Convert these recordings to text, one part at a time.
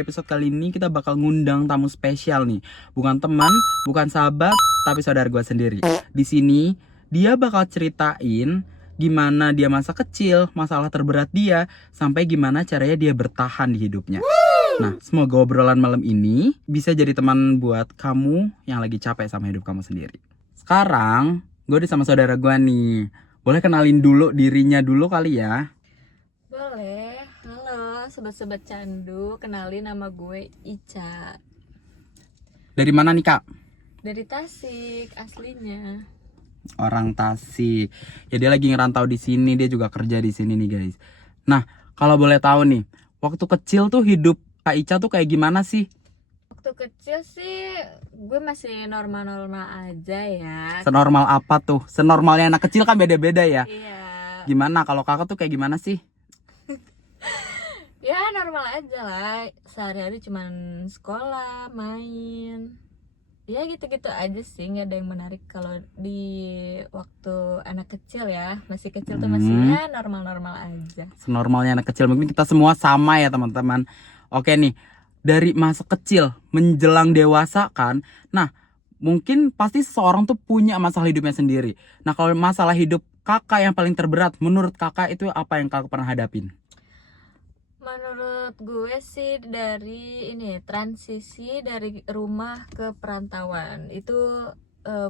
episode kali ini kita bakal ngundang tamu spesial nih. Bukan teman, bukan sahabat, tapi saudara gue sendiri. Di sini dia bakal ceritain gimana dia masa kecil, masalah terberat dia, sampai gimana caranya dia bertahan di hidupnya. Nah, semoga obrolan malam ini bisa jadi teman buat kamu yang lagi capek sama hidup kamu sendiri. Sekarang, gue udah sama saudara gue nih. Boleh kenalin dulu dirinya dulu kali ya? Boleh. Halo sobat-sobat candu, kenalin nama gue Ica. Dari mana nih, Kak? Dari Tasik aslinya. Orang Tasik. Ya dia lagi ngerantau di sini, dia juga kerja di sini nih, guys. Nah, kalau boleh tahu nih, waktu kecil tuh hidup Kak Ica tuh kayak gimana sih? Waktu kecil sih gue masih normal-normal aja ya. Senormal apa tuh? Senormalnya anak kecil kan beda-beda ya. Iya. Gimana kalau Kakak tuh kayak gimana sih? Ya normal aja lah. Sehari-hari cuman sekolah, main. Ya gitu-gitu aja sih, nggak ada yang menarik kalau di waktu anak kecil ya. Masih kecil tuh masih ya normal-normal aja. Senormalnya anak kecil. Mungkin kita semua sama ya, teman-teman. Oke nih, dari masa kecil menjelang dewasa kan. Nah, mungkin pasti seseorang tuh punya masalah hidupnya sendiri. Nah, kalau masalah hidup Kakak yang paling terberat, menurut Kakak itu apa yang Kakak pernah hadapin? Menurut gue sih dari ini transisi dari rumah ke perantauan itu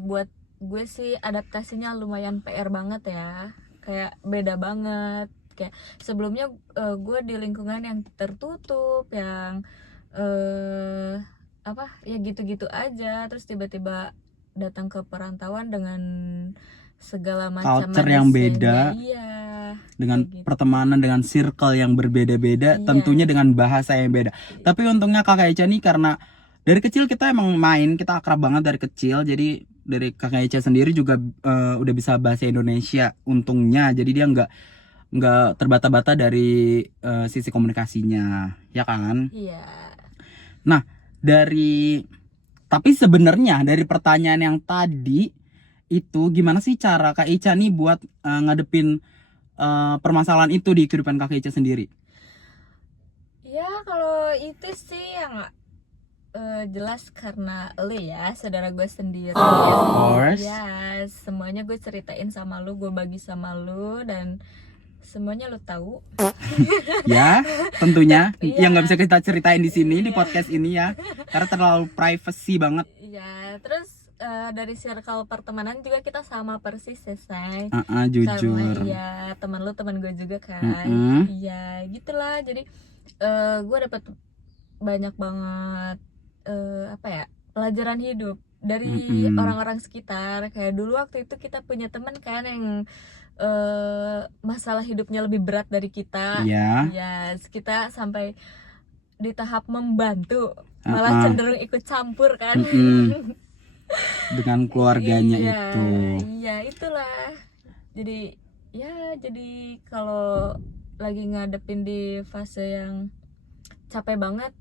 buat gue sih adaptasinya lumayan PR banget ya, kayak beda banget. Kayak sebelumnya gue di lingkungan yang tertutup, yang apa ya gitu-gitu aja, terus tiba-tiba datang ke perantauan dengan segala macam Culture yang beda, iya, dengan kayak gitu. pertemanan, dengan circle yang berbeda-beda, Iya. tentunya dengan bahasa yang beda. Tapi untungnya Kakak Ica nih, karena dari kecil kita emang main, kita akrab banget dari kecil. Jadi dari Kakak Ica sendiri juga udah bisa bahasa Indonesia untungnya. Jadi dia nggak terbata-bata dari sisi komunikasinya, ya kan? Iya. Nah, tapi sebenarnya dari pertanyaan yang tadi itu gimana sih cara Kak Ica nih buat ngadepin permasalahan itu di kehidupan Kak Ica sendiri? Ya kalau itu sih yang jelas karena lu ya, saudara gue sendiri. Of course. Ya semuanya gue ceritain sama lu, gue bagi sama lu, dan semuanya lu tahu. Ya, tentunya Iya. yang nggak bisa kita ceritain di sini di Iya. podcast ini ya, karena terlalu privacy banget. Iya, terus dari circle pertemanan juga kita sama persis ya, say. Jujur. Sama, iya, teman lu teman gue juga kan. Iya, gitulah. Jadi gue dapet banyak banget apa ya, pelajaran hidup dari orang-orang sekitar. Kayak dulu waktu itu kita punya teman kan yang masalah hidupnya lebih berat dari kita. Iya. Ya, kita sampai di tahap membantu, malah cenderung ikut campur kan. Dengan keluarganya Iya, itu. iya itulah. Jadi kalau lagi ngadepin di fase yang capek banget,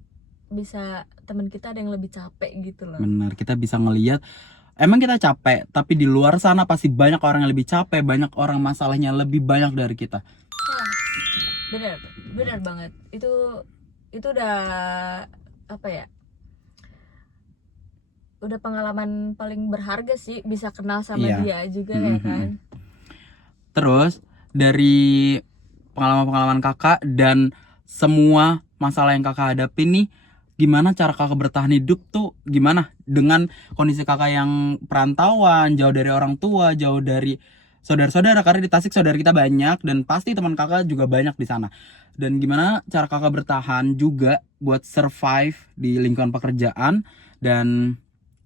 bisa teman kita ada yang lebih capek gitu loh. Benar, kita bisa ngelihat emang kita capek, tapi di luar sana pasti banyak orang yang lebih capek, banyak orang masalahnya lebih banyak dari kita. Ya, benar banget. Itu udah apa ya? Udah pengalaman paling berharga sih, bisa kenal sama dia juga ya kan. Terus dari pengalaman-pengalaman Kakak dan semua masalah yang Kakak hadapi nih, gimana cara Kakak bertahan hidup tuh gimana dengan kondisi Kakak yang perantauan, jauh dari orang tua, jauh dari saudara-saudara, karena di Tasik saudara kita banyak dan pasti teman Kakak juga banyak di sana. Dan gimana cara Kakak bertahan juga buat survive di lingkungan pekerjaan dan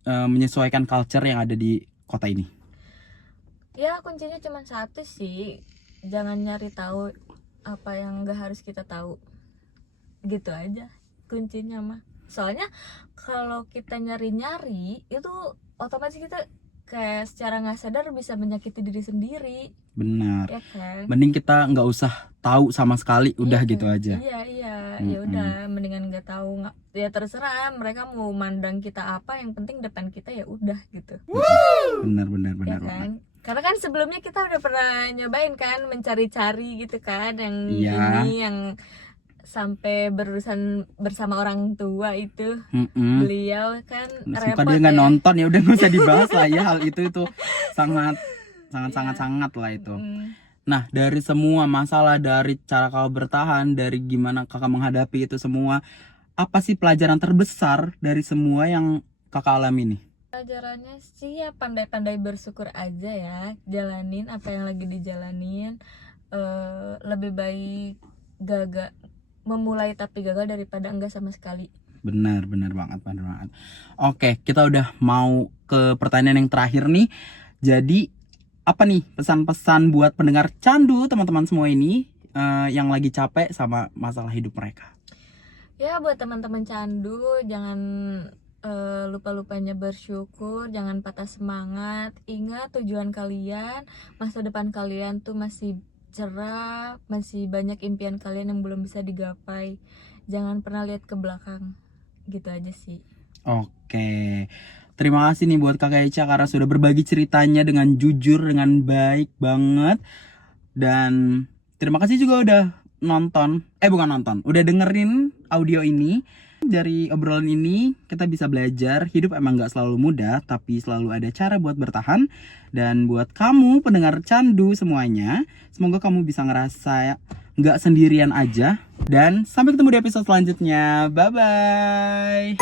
menyesuaikan culture yang ada di kota ini? Ya kuncinya cuma satu sih, jangan nyari tahu apa yang gak harus kita tahu, gitu aja kuncinya mah. Soalnya kalau kita nyari-nyari itu otomatis kita kayak secara nggak sadar bisa menyakiti diri sendiri. Benar. Ya kan? Mending kita nggak usah tahu sama sekali, udah Iya, gitu aja. Iya, ya udah, mendingan nggak tahu, ya terserah mereka mau mandang kita apa, yang penting depan kita ya udah gitu. Benar Ya kan? Karena kan sebelumnya kita udah pernah nyobain kan mencari-cari gitu kan, yang ini yang sampai berurusan bersama orang tua itu. Mm-mm. Beliau kan Meskipun repot dia nggak ya. nonton ya udah nggak usah dibahas lah ya, hal itu sangat sangat lah itu. Nah, dari semua masalah, dari cara kakak bertahan, dari gimana kakak menghadapi itu semua, apa sih pelajaran terbesar dari semua yang kakak alami nih? Pelajarannya sih ya pandai-pandai bersyukur aja ya, jalanin apa yang lagi dijalanin. Lebih baik gagal memulai tapi gagal daripada enggak sama sekali. Benar banget. Oke, kita udah mau ke pertanyaan yang terakhir nih. Jadi apa nih pesan-pesan buat pendengar Candu teman-teman semua ini yang lagi capek sama masalah hidup mereka? Ya buat teman-teman Candu, jangan lupa-lupanya bersyukur, jangan patah semangat. Ingat tujuan kalian, masa depan kalian tuh masih cerah, masih banyak impian kalian yang belum bisa digapai. Jangan pernah lihat ke belakang. Gitu aja sih. Oke. Terima kasih nih buat Kakak Echa karena sudah berbagi ceritanya dengan jujur, dengan baik banget. Dan terima kasih juga udah udah dengerin audio ini. Dari obrolan ini kita bisa belajar hidup emang gak selalu mudah, tapi selalu ada cara buat bertahan. Dan buat kamu pendengar Candu semuanya, semoga kamu bisa ngerasa gak sendirian aja. Dan sampai ketemu di episode selanjutnya. Bye bye.